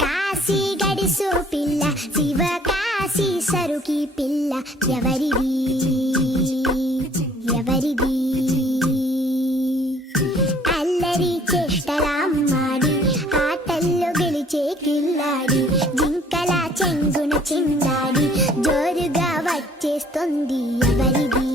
కాశీ గడిసు పిల్ల శివ కాశీ సరుకి పిల్ల ఎవరిది ఎవరిది అల్లరి చేష్టలామ్మాడి ఆటల్లో గెలిచే కిల్లాడి జింకల చెంగున చిందాడి జోరుగా వచ్చేస్తుంది ఎవరిది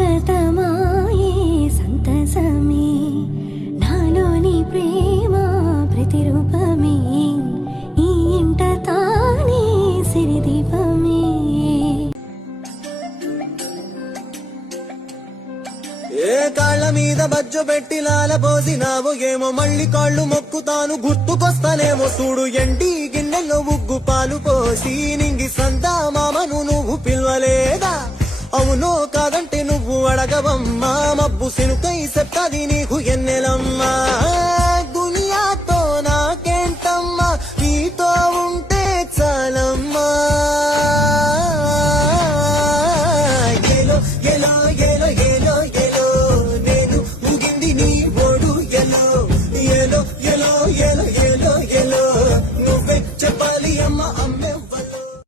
స్వాగతమాయే సంతసమే నాలోని ప్రేమ ప్రతిరూపమే ఈ ఇంట తానే సిరిదీపమే ఏ కాళ్ళ మీద బజ్జు పెట్టి లాలపోసినావు ఏమో మళ్ళీ కాళ్ళు మొక్కుతాను గుర్తుకొస్తానేమో చూడు ఎండి గిన్నెల్లో ఉగ్గు పాలు పోసి నింగి సందా మామను నువ్వు పిలవలేదా అవునో కాదంటే నువ్వు అడగవమ్మా మబ్బు సినుకై చెప్తాది నీకు ఎన్నెలమ్మా దునియాతో నాకేంటమ్మా నీతో ఉంటే చాలమ్మా ఎలో ఎలో ఎలో ఎలో ఎలో నేను ఊగింది నీ ఓడు ఎలో ఎలో ఎలో ఎలో ఎలో ఎలో